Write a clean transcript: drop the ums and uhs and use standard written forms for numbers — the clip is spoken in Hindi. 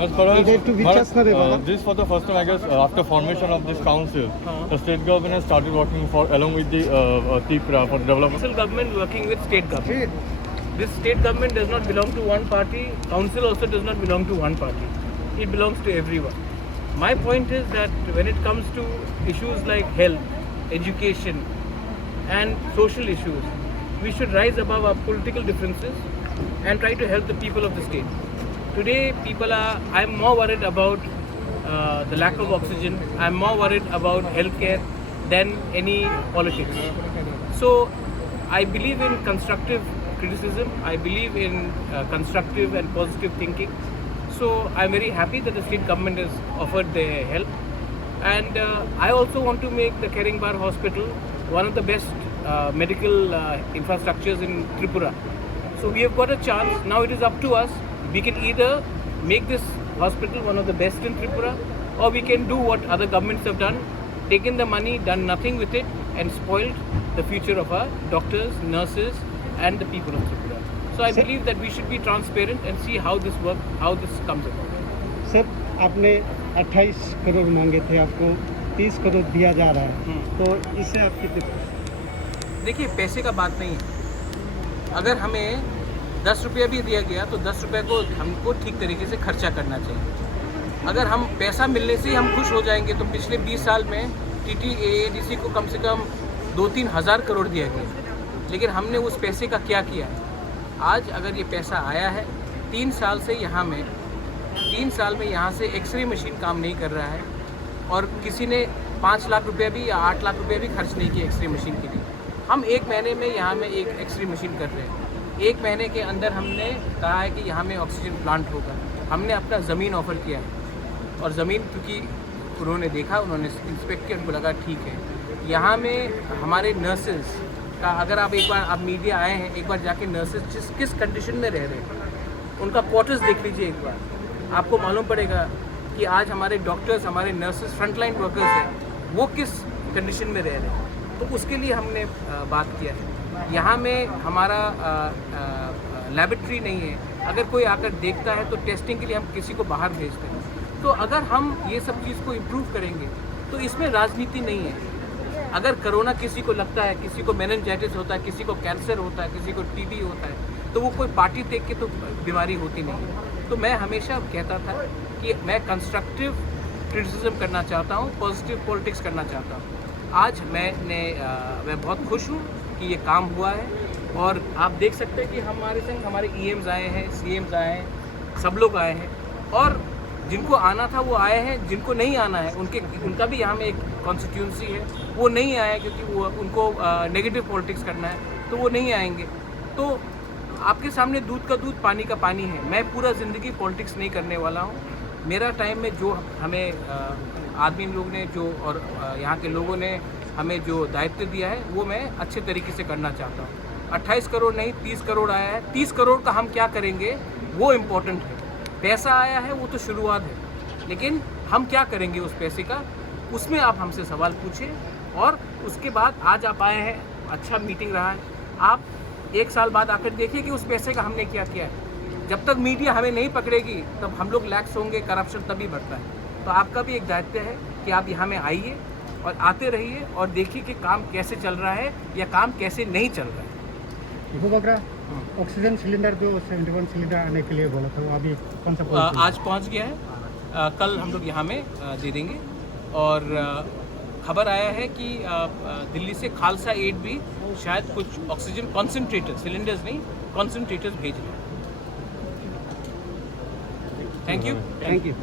This for the first time, I guess, after formation of this council, the state government has started working along with the TIPRA for development. Central government working with state government. This state government does not belong to one party. Council also does not belong to one party. It belongs to everyone. My point is that when it comes to issues like health, education, and social issues, we should rise above our political differences and try to help the people of the state. Today, I'm more worried about the lack of oxygen. I'm more worried about healthcare than any politics. So, I believe in constructive criticism. I believe in constructive and positive thinking. So, I'm very happy that the state government has offered their help. And I also want to make the Keringbar Hospital one of the best medical infrastructures in Tripura. So we have got a chance. Now it is up to us. We can either make this hospital one of the best in Tripura, or we can do what other governments have done, taken the money, done nothing with it, and spoiled the future of our doctors, nurses, and the people of Tripura. So I believe that we should be transparent and see how this works, how this comes about. Sir, आपने 28 करोड़ मांगे थे, आपको 30 करोड़ दिया जा रहा है, तो इससे आप कितने? देखिए, पैसे का बात नहीं है। अगर हमें 10 रुपया भी दिया गया तो 10 रुपये को हमको ठीक तरीके से खर्चा करना चाहिए। अगर हम पैसा मिलने से ही हम खुश हो जाएंगे तो पिछले 20 साल में TTAADC को कम से कम 2-3 हज़ार करोड़ दिया गया, लेकिन हमने उस पैसे का क्या किया है? आज अगर ये पैसा आया है, 3 साल में यहाँ से एक्सरे मशीन काम नहीं कर रहा है, और किसी ने 5 लाख रुपया भी या 8 लाख रुपया भी खर्च नहीं किया एक्सरे मशीन के लिए। हम 1 महीने में यहाँ में एक एक्सरे मशीन कर रहे हैं। 1 महीने के अंदर हमने कहा है कि यहाँ में ऑक्सीजन प्लांट होगा। हमने अपना ज़मीन ऑफ़र किया है, और ज़मीन क्योंकि उन्होंने देखा, उन्होंने इंस्पेक्ट किया, उनको लगा ठीक है। यहाँ में हमारे नर्सेज का, अगर आप एक बार, आप मीडिया आए हैं, एक बार जाके नर्सेज किस कंडीशन में रह रहे हैं, उनका क्वार्टर्स देख लीजिए एक बार, आपको मालूम पड़ेगा कि आज हमारे डॉक्टर्स, हमारे नर्सेज, फ्रंटलाइन वर्कर्स हैं, वो किस कंडीशन में रह रहे हैं। तो उसके लिए हमने बात किया है। यहाँ में हमारा लेबोरेटरी नहीं है। अगर कोई आकर देखता है तो टेस्टिंग के लिए हम किसी को बाहर भेजते हैं। तो अगर हम ये सब चीज़ को इम्प्रूव करेंगे तो इसमें राजनीति नहीं है। अगर कोरोना किसी को लगता है, किसी को मेनिंजाइटिस होता है, किसी को कैंसर होता है, किसी को TB होता है, तो वो कोई पार्टी देख के तो बीमारी होती नहीं है। तो मैं हमेशा कहता था कि मैं कंस्ट्रक्टिव क्रिटिसिज्म करना चाहता हूँ, पॉजिटिव पॉलिटिक्स करना चाहता हूँ। आज मैं बहुत खुश हूँ कि ये काम हुआ है, और आप देख सकते हैं कि हमारे संग हमारे EMs आए हैं, CMs आए हैं, सब लोग आए हैं, और जिनको आना था वो आए हैं, जिनको नहीं आना है उनका भी यहाँ में एक कॉन्स्टिट्यूंसी है, वो नहीं आए क्योंकि वो उनको नेगेटिव पॉलिटिक्स करना है, तो वो नहीं आएंगे। तो आपके सामने दूध का दूध, पानी का पानी है। मैं पूरा ज़िंदगी पॉलिटिक्स नहीं करने वाला हूँ। मेरा टाइम में जो हमें आदमी लोग ने जो, और यहाँ के लोगों ने हमें जो दायित्व दिया है, वो मैं अच्छे तरीके से करना चाहता हूँ। 28 करोड़ नहीं, 30 करोड़ आया है। 30 करोड़ का हम क्या करेंगे वो इम्पोर्टेंट है। पैसा आया है वो तो शुरुआत है, लेकिन हम क्या करेंगे उस पैसे का, उसमें आप हमसे सवाल पूछें। और उसके बाद आज आप आए हैं, अच्छा मीटिंग रहा है, आप 1 साल बाद आकर देखिए कि उस पैसे का हमने क्या किया है। जब तक मीडिया हमें नहीं पकड़ेगी तब हम लोग लैक्स होंगे, करप्शन तभी बढ़ता है। तो आपका भी एक दायित्व है कि आप यहाँ में आइए और आते रहिए और देखिए कि काम कैसे चल रहा है या काम कैसे नहीं चल रहा है। ऑक्सीजन सिलेंडर जो 71 सिलेंडर आने के लिए बोला था, वो अभी कौन सा आज पहुँच गया है। कल हम लोग यहाँ में दे देंगे। और खबर आया है कि दिल्ली से खालसा एड भी शायद कुछ ऑक्सीजन कॉन्सेंट्रेटर, सिलेंडर्स नहीं, कॉन्सेंट्रेटर्स भेज रहे हैं। Thank you.